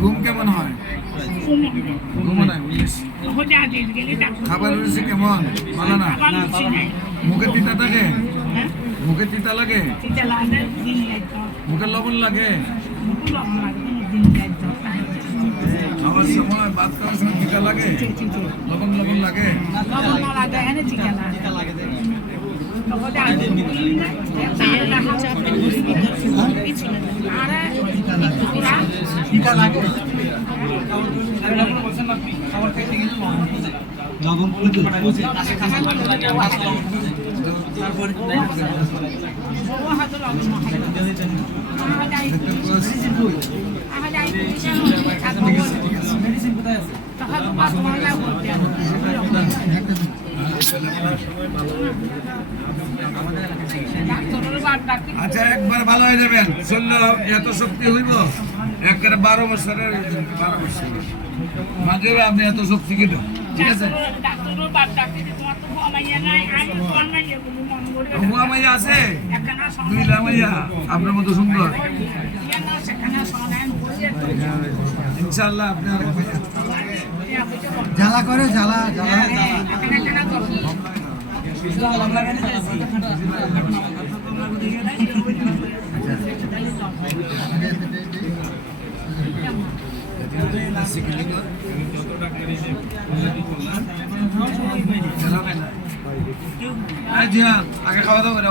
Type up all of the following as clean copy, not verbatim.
ঘুম কেমন হয়? ঘুমো নাই খাবার রয়েছে কেমন? ভালো না? মুখে তিতা থাকে? মুখে তিতা লাগে? মুখে লবণ লাগে? আমার সময় বাদ করার সময় তিতা লাগে? লবণ লবণ লাগে? আচ্ছা একবার ভালো হয়ে যাবেন। শুনলে এত শক্তি হইব একবারে 12 বছরের 12 বছর মাঝে আপনি এত শক্তি কিনো, ঠিক আছে? হুয়া মাইয়া আছে, 2 মাইয়া আপনার মতো সুন্দর। ইনশাআল্লাহ আপনার জ্বালা করে জ্বালা জ্বালা আগে খাওয়া দাওয়া করে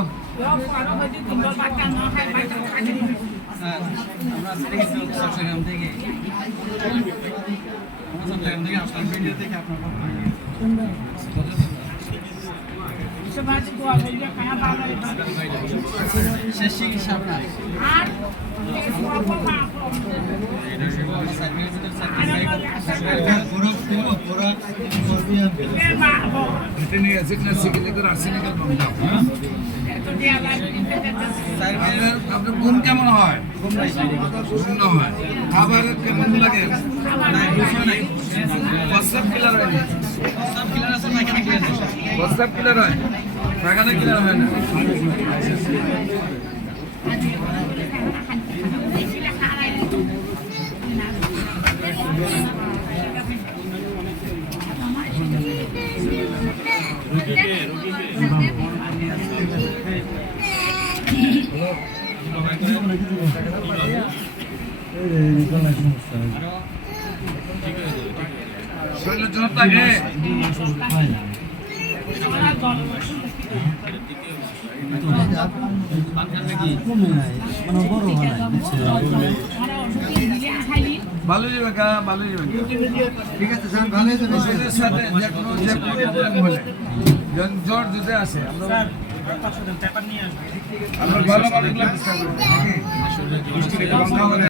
আপনার ঘুম কেমন হয়? শূন্য হয়। খাবার কেমন লাগে? প্রস্রাব ক্লিয়ার হয়? প্রস্রাব ক্লিয়ার হয়, পায়খানা ক্লিয়ার হয় না? শরীরের জন্য থাকে ভালো যাবে কা ভালো যাবে, ঠিক আছে স্যার ভালো যাবে। শরীরের সাথে যে কোনো প্রবলেম হলে জ্বর যদি আসে আমরা ভালো মানুষগুলো